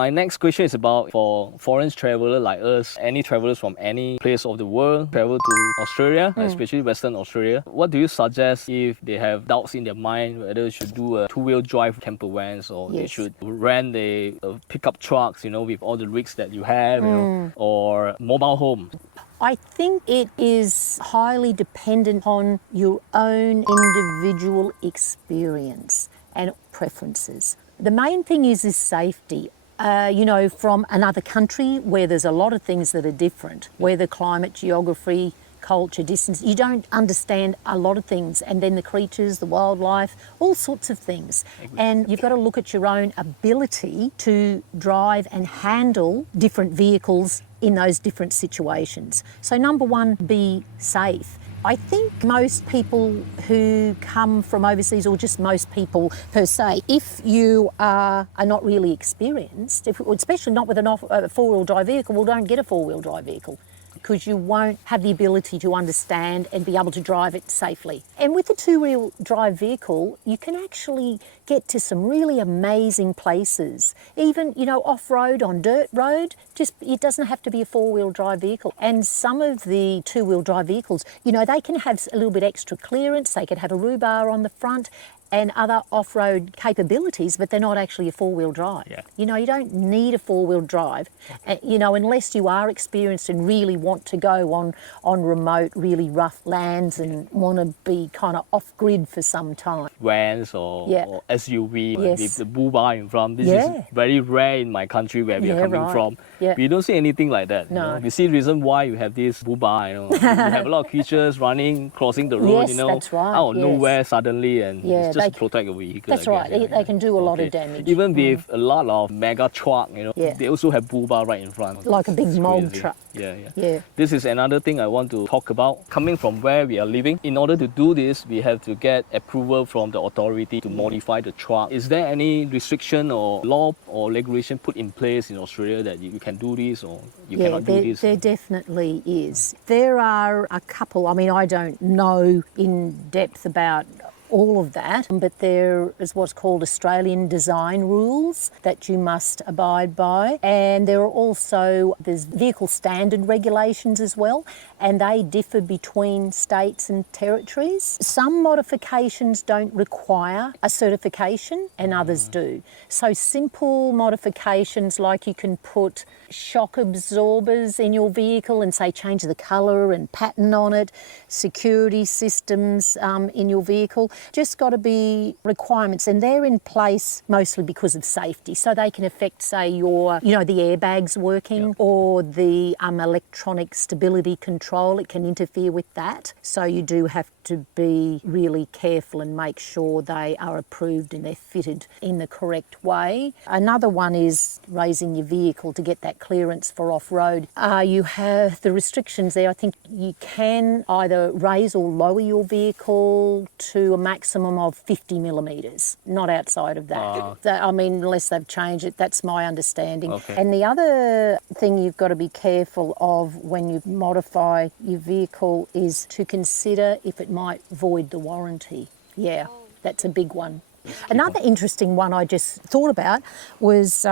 my next question is about for foreign travelers like us, any travelers from any place of the world travel to Australia, especially Western Australia. What do you suggest if they have doubts in their mind whether they should do a two-wheel drive camper vans or they should rent a pickup trucks, you know, with all the rigs that you have, you know, or mobile home? I think it is highly dependent on your own individual experience and preferences. The main thing is safety. You know, from another country where there's a lot of things that are different, weather, climate, geography, culture, distance, you don't understand a lot of things, and then the creatures, the wildlife, all sorts of things. And you've got to look at your own ability to drive and handle different vehicles in those different situations. So number one, be safe. I think most people who come from overseas, or just most people per se, if you are not really experienced, especially not with a four-wheel drive vehicle, well, don't get a four-wheel drive vehicle, because you won't have the ability to understand and be able to drive it safely. And with a two-wheel drive vehicle, you can actually get to some really amazing places. Even, you know, off-road, on dirt road, it doesn't have to be a four-wheel drive vehicle. And some of the two-wheel drive vehicles, you know, they can have a little bit extra clearance, they can have a rhubar on the front, and other off-road capabilities, but they're not actually a four-wheel drive. Yeah. You know, you don't need a four-wheel drive, you know, unless you are experienced and really want to go on remote, really rough lands and want to be kind of off-grid for some time. Vans or SUV with the bull bar in front. This is very rare in my country where we are coming from. Yeah. We don't see anything like that. No. You know? We see the reason why you have this bull bar, you know. You have a lot of creatures running, crossing the road, you know, that's right. out of nowhere suddenly, and it's just to protect a vehicle. That's right. They can do a lot of damage. Even with a lot of mega truck, you know, they also have bull bar right in front. Like a big mold truck. Yeah. This is another thing I want to talk about. Coming from where we are living, in order to do this, we have to get approval from the authority to modify the truck. Is there any restriction or law or regulation put in place in Australia that you can do this or you cannot do this? There definitely is. There are a couple, I mean, I don't know in depth about all of that, but there is what's called Australian design rules that you must abide by, and there's vehicle standard regulations as well, and they differ between states and territories. Some modifications don't require a certification and others do. So simple modifications like you can put shock absorbers in your vehicle and say change the colour and pattern on it, security systems in your vehicle, just got to be requirements, and they're in place mostly because of safety. So they can affect, say, the airbags working or the electronic stability control. It can interfere with that. So you do have to be really careful and make sure they are approved and they're fitted in the correct way. Another one is raising your vehicle to get that clearance for off-road. You have the restrictions there. I think you can either raise or lower your vehicle to a maximum of 50 millimetres, not outside of that. I mean, unless they've changed it, that's my understanding. Okay. And the other thing you've got to be careful of when you modify your vehicle is to consider if it might void the warranty. Yeah, that's a big one. Another interesting one I just thought about was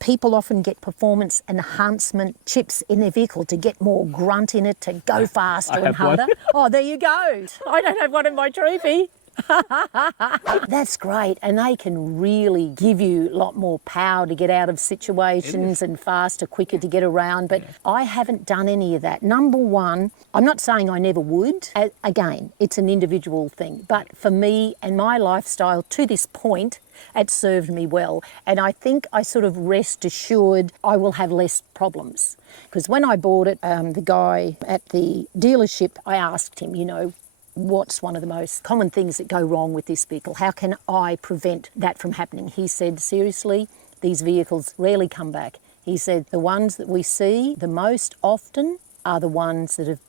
people often get performance enhancement chips in their vehicle to get more grunt in it, to go faster and harder. Oh, there you go. I don't have one in my trophy. That's great, and they can really give you a lot more power to get out of situations and faster, quicker to get around, but I haven't done any of that. Number one, I'm not saying I never would. Again, it's an individual thing, but for me and my lifestyle to this point, it served me well, and I think I sort of rest assured I will have less problems. Because when I bought it, the guy at the dealership, I asked him, what's one of the most common things that go wrong with this vehicle? How can I prevent that from happening? He said, seriously, these vehicles rarely come back. He said, the ones that we see the most often are the ones that have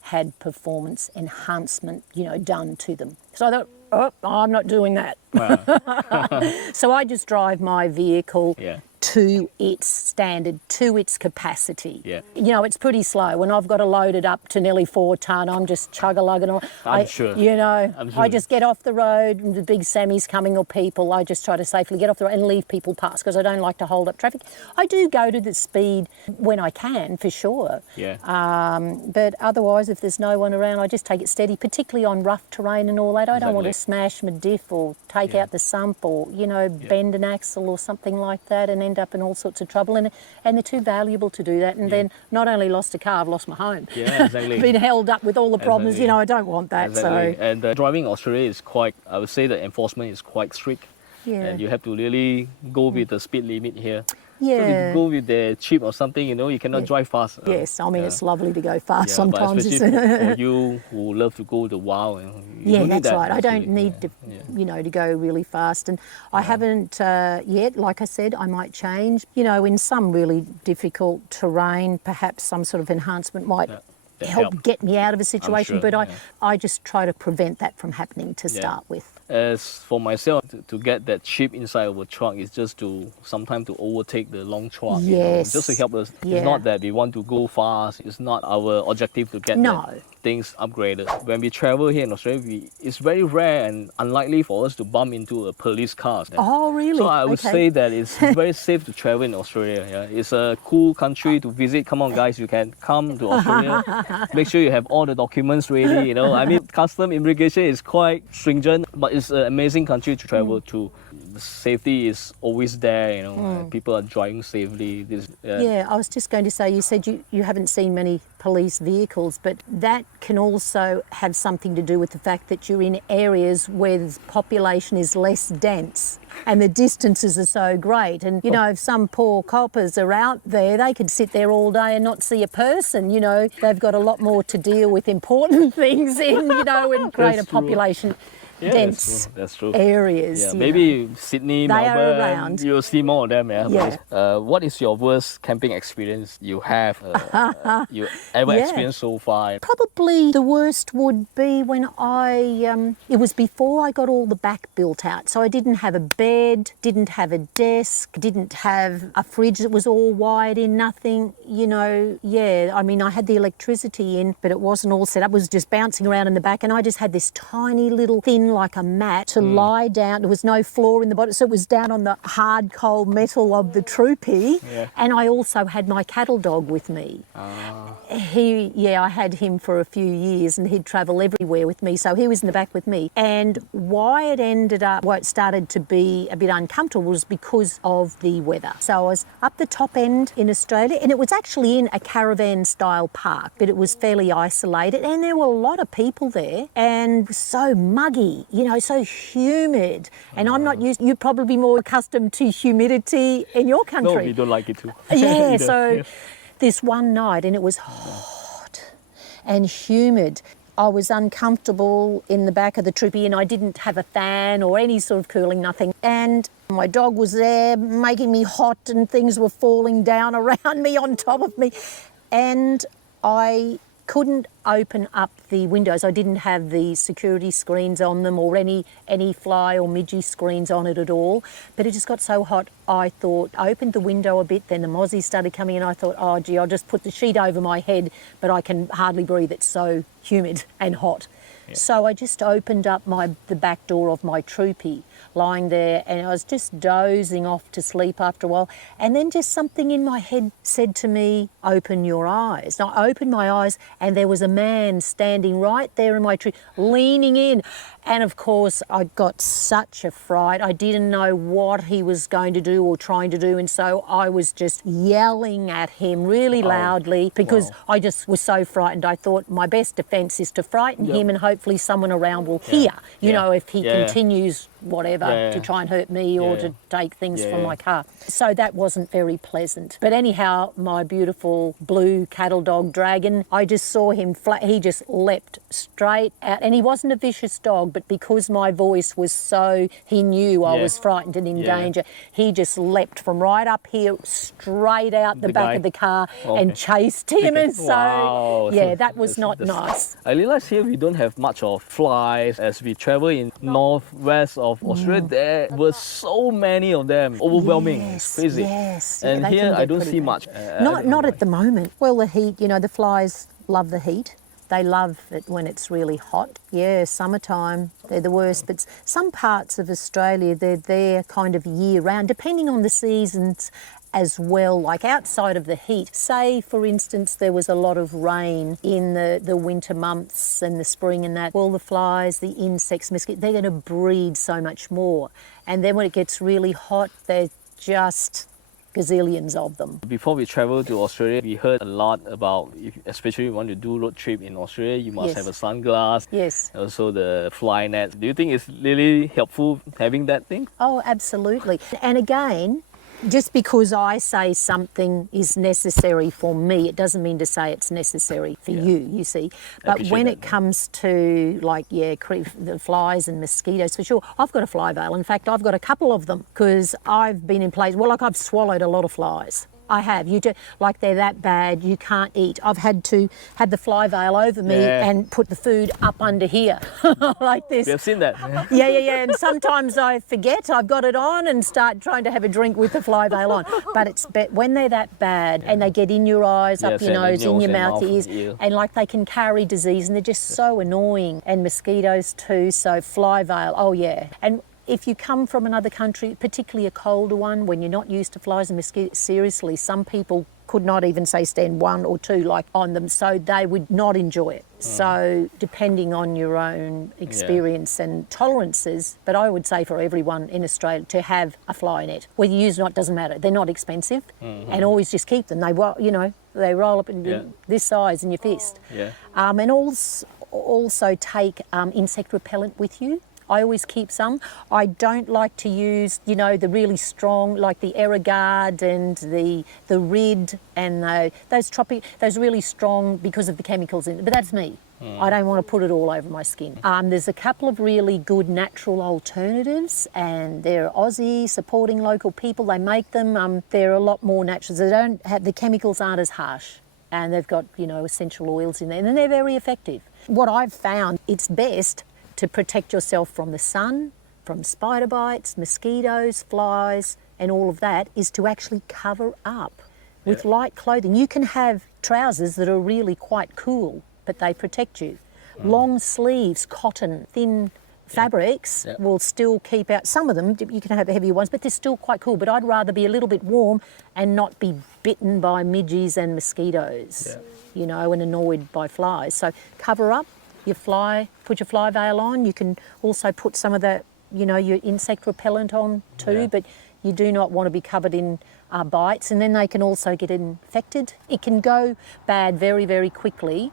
had performance enhancement, done to them. So I thought, I'm not doing that. Wow. So I just drive my vehicle to its standard, to its capacity. Yeah. You know, it's pretty slow. When I've got to load it up to nearly 4 tonne, I'm just chug-a-lugging on. I'm sure. You know, I'm sure. I just get off the road and the big Sammy's coming or people, I just try to safely get off the road and leave people past because I don't like to hold up traffic. I do go to the speed when I can, for sure. Yeah. But otherwise, if there's no one around, I just take it steady, particularly on rough terrain and all that. I don't want to smash my diff or take out the sump or, you know, bend an axle or something like that and end up in all sorts of trouble. And they're too valuable to do that. And then not only lost a car, I've lost my home. Yeah, exactly. Been held up with all the problems. Exactly. You know, I don't want that. Exactly. So And driving in Australia is quite, I would say the enforcement is quite strict. yeah. And you have to really go with the speed limit here. So if Yeah. you go with the chip or something, you know, you cannot drive fast. Yes, I mean, it's lovely to go fast But sometimes. especially for you who love to go the wow. You Yeah, don't need that's that, right. I don't actually. need to, you know, to go really fast. And I haven't yet, like I said, I might change. You know, in some really difficult terrain, perhaps some sort of enhancement might help get me out of a situation. sure, But I just try to prevent that from happening to start with. As for myself, to get that chip inside of a truck is just to sometimes to overtake the long truck. You know, Yes. just to help us. Yeah. It's not that we want to go fast. It's not our objective to get No. that things upgraded. When we travel here in Australia, it's very rare and unlikely for us to bump into a police car. Oh, really? So I would Okay. say that it's very safe to travel in Australia. Yeah? It's a cool country to visit. Come on, guys, you can come to Australia. Make sure you have all the documents ready. You know, I mean, custom immigration is quite stringent, but it's an amazing country to travel to. The safety is always there. You know, people are driving safely. Yeah, I was just going to say, you said you haven't seen many police vehicles, but that can also have something to do with the fact that you're in areas where the population is less dense and the distances are so great. And, you know, if some poor coppers are out there, they could sit there all day and not see a person. You know, they've got a lot more to deal with important things in, you know, in greater true. population. Yeah, Dense that's true. areares. Yeah, you maybe know. Sydney, They are Melbourne, around. you'll see more of them. Yeah. Yeah. But, what is your worst camping experience you have you ever Yeah. experienced so far? Probably the worst would be when it was before I got all the back built out. So I didn't have a bed, didn't have a desk, didn't have a fridge that was all wired in, nothing, you know, I mean, I had the electricity in, but it wasn't all set up. It was just bouncing around in the back and I just had this tiny little thing like a mat to lie down. There was no floor in the bottom, so it was down on the hard cold metal of the troopy. Yeah. And I also had my cattle dog with me. I had him for a few years and he'd travel everywhere with me. So he was in the back with me. And why it started to be a bit uncomfortable was because of the weather. So I was up the top end in Australia and it was actually in a caravan style park, but it was fairly isolated and there were a lot of people there and so muggy, you know, so humid. And I'm not used, you're probably more accustomed to humidity in your country. No, we don't like it too. Yeah, Either. so this one night and it was hot and humid. I was uncomfortable in the back of the troopy and I didn't have a fan or any sort of cooling, nothing. And my dog was there making me hot and things were falling down around me, on top of me. And I couldn't open up the windows. I didn't have the security screens on them or any fly or midgie screens on it at all. But it just got so hot, I thought, I opened the window a bit, then the mozzies started coming in. I thought, oh gee, I'll just put the sheet over my head, but I can hardly breathe. It's so humid and hot. Yeah. So I just opened up the back door of my troopy, lying there, and I was just dozing off to sleep after a while. And then just something in my head said to me, open your eyes. And I opened my eyes and there was a man standing right there in my tree, leaning in. And of course, I got such a fright. I didn't know what he was going to do or trying to do. And so I was just yelling at him really loudly because I just was so frightened. I thought my best defence is to frighten him and hopefully someone around will hear, you know, if he continues whatever to try and hurt me or to take things from my car. So that wasn't very pleasant. But anyhow, my beautiful blue cattle dog Dragon, I just saw him he just leapt straight out. And he wasn't a vicious dog, but because my voice was so, he knew I was frightened and in danger, he just leapt from right up here straight out the back of the car and chased him. And so, that was not nice. I realize here we don't have much of flies as we travel in northwest of Australia. Australia, there were so many of them, overwhelming. It's crazy. Yes. And they here can I get don't pretty see bad. much. Not at the moment. Well, the heat, you know, the flies love the heat. They love it when it's really hot. Yeah, summertime, they're the worst. But some parts of Australia, they're there kind of year round, depending on the seasons as well, like outside of the heat. Say, for instance, there was a lot of rain in the winter months and the spring and that. Well, the flies, the insects, mosquitoes, they're going to breed so much more. And then when it gets really hot, they're just gazillions of them. Before we travel to Australia, we heard a lot about, especially if you want to do road trip in Australia, you must Yes. have a sunglass. Yes. Also the fly nets. Do you think it's really helpful having that thing? Oh, absolutely. And again, just because I say something is necessary for me, it doesn't mean to say it's necessary for you see. But Appreciate when that, it comes to, like, the flies and mosquitoes, for sure, I've got a fly veil. In fact, I've got a couple of them because I've been in places, well, like I've swallowed a lot of flies. I have. Like they're that bad, you can't eat. I've had to have the fly veil over me and put the food up under here, like this. We have seen that. Yeah. And sometimes I forget I've got it on and start trying to have a drink with the fly veil on. But when they're that bad and they get in your eyes, up your nose, in your mouth, your ears, and like they can carry disease and they're just so annoying. And mosquitoes too, so fly veil, oh yeah. And if you come from another country, particularly a colder one, when you're not used to flies and mosquitoes, seriously, some people could not even say stand one or two like on them, so they would not enjoy it. So depending on your own experience and tolerances, but I would say for everyone in Australia to have a fly net. Whether you use it or not doesn't matter. They're not expensive, and always just keep them. They roll up in this size in your fist. And also take insect repellent with you. I always keep some. I don't like to use, the really strong, like the Aerogard and the Rid and those really strong because of the chemicals in it. But that's me. I don't want to put it all over my skin. There's a couple of really good natural alternatives, and they're Aussie, supporting local people. They make them. They're a lot more natural. They don't have, the chemicals aren't as harsh, and they've got, essential oils in there, and they're very effective. What I've found, it's best to protect yourself from the sun, from spider bites, mosquitoes, flies, and all of that, is to actually cover up with light clothing. You can have trousers that are really quite cool, but they protect you. Long sleeves, cotton, thin fabrics will still keep out. Some of them, you can have heavier ones, but they're still quite cool. But I'd rather be a little bit warm and not be bitten by midges and mosquitoes, and annoyed by flies. So cover up. Put your fly veil on. You can also put some of the, your insect repellent on too, but you do not want to be covered in bites, and then they can also get infected. It can go bad very, very quickly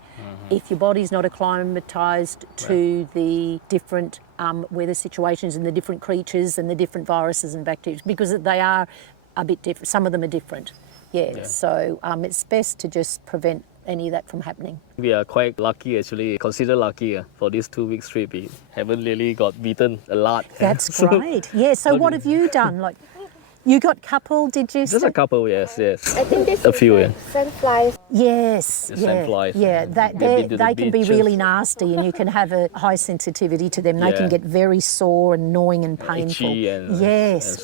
if your body's not acclimatised to the different weather situations and the different creatures and the different viruses and bacteria, because they are a bit different. Some of them are different. So it's best to just prevent any of that from happening. We are quite lucky, actually, consider lucky for this 2 weeks trip. We haven't really got beaten a lot. That's great. So what have you done? Like, you got couple, did you? Just a couple, yes. I think this A is few, like sandflies. Yes, The sandflies. They can be really nasty, and you can have a high sensitivity to them. They can get very sore and annoying and painful. Itchy and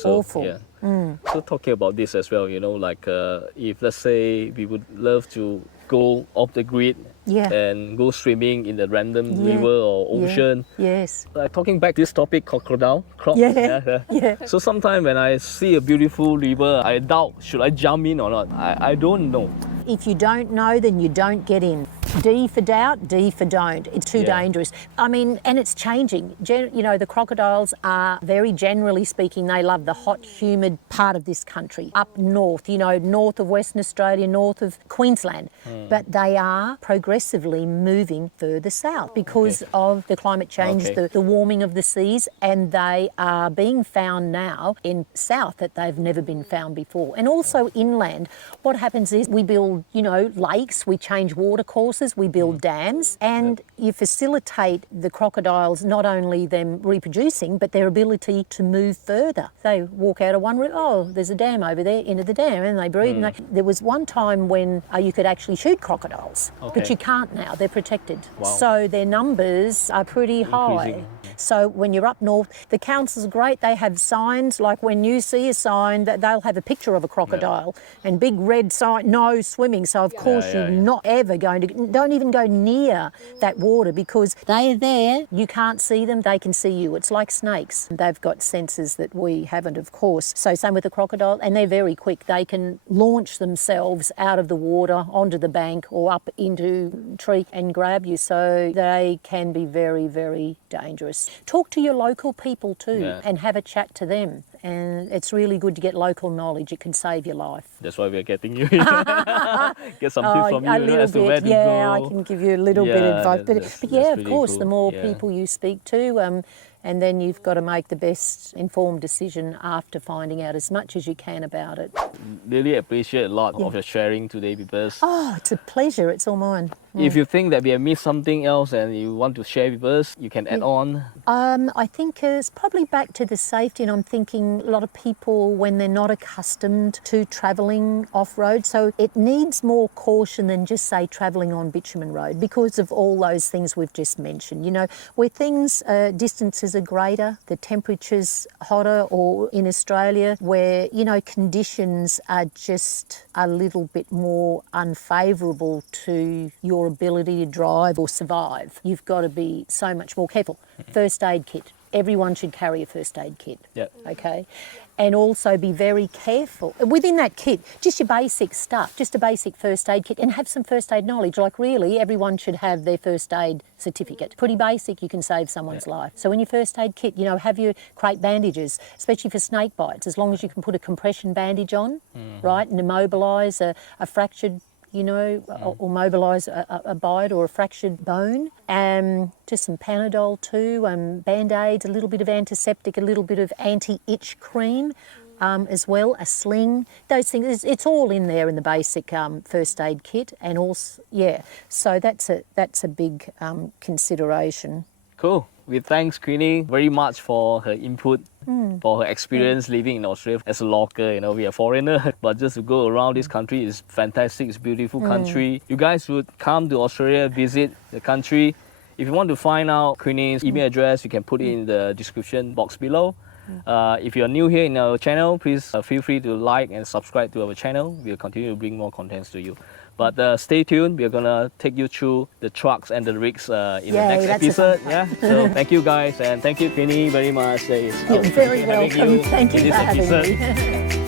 awful. So talking about this as well, if let's say we would love to go off the grid and go swimming in the random river or ocean. Yes. Talking back to this topic, crocodile. So sometimes when I see a beautiful river, I doubt, should I jump in or not? I don't know. If you don't know, then you don't get in. D for doubt, D for don't. It's too dangerous. I mean, and it's changing. The crocodiles are, very generally speaking, they love the hot, humid part of this country. Up north, north of Western Australia, north of Queensland. But they are progressively moving further south because of the climate change, the warming of the seas, and they are being found now in south that they've never been found before. And also inland, what happens is we build, lakes, we change water courses, resources, we build dams, and you facilitate the crocodiles, not only them reproducing, but their ability to move further. They walk out of one room, oh, there's a dam over there, into the dam, and they breed. And there was one time when you could actually shoot crocodiles, but you can't now, they're protected. Wow. So their numbers are pretty high. So when you're up north, the council's great. They have signs, like when you see a sign, that they'll have a picture of a crocodile and big red sign, no swimming. So of course you're not ever going to, don't even go near that water, because they are there, you can't see them, they can see you. It's like snakes. They've got senses that we haven't, of course. So same with the crocodile, and they're very quick. They can launch themselves out of the water onto the bank or up into a tree and grab you. So they can be very, very dangerous. Talk to your local people too and have a chat to them. And it's really good to get local knowledge. It can save your life. That's why we're getting you here. Get some tips from you. A little bit, where to go. I can give you a little bit of advice. But yeah, of really course, cool. the more people you speak to, and then you've got to make the best informed decision after finding out as much as you can about it. Really appreciate a lot of your sharing today, because Oh, it's a pleasure. It's all mine. if you think that we have missed something else and you want to share with us, you can add on. I think it's probably back to the safety, and I'm thinking a lot of people, when they're not accustomed to travelling off-road, so it needs more caution than just, say, travelling on bitumen road, because of all those things we've just mentioned. You know, where things, distances are greater, the temperature's hotter, or in Australia where, you know, conditions are just a little bit more unfavourable to your ability to drive or survive. You've got to be so much more careful. First aid kit. Everyone should carry a first aid kit. Okay? And also be very careful. Within that kit, just your basic stuff, just a basic first aid kit, and have some first aid knowledge. Like, really, everyone should have their first aid certificate. Pretty basic, you can save someone's life. So in your first aid kit, you know, have your crate bandages, especially for snake bites, as long as you can put a compression bandage on, right, and immobilise a fractured, you know, or mobilise a bite or a fractured bone. Just some Panadol too, Band-Aids, a little bit of antiseptic, a little bit of anti-itch cream as well, a sling, those things. It's all in there in the basic first aid kit. And also, so that's a big consideration. Cool. We thanks Queenie very much for her input, for her experience living in Australia as a local. You know, we are foreigner, but just to go around this country is fantastic. It's a beautiful country. You guys should come to Australia, visit the country. If you want to find out Queenie's email address, you can put it in the description box below. If you're new here in our channel, please feel free to like and subscribe to our channel. We'll continue to bring more contents to you. But stay tuned. We're gonna take you through the trucks and the rigs in the next episode. So thank you guys, and thank you Queenie very much. You're very welcome. Thank you for having me.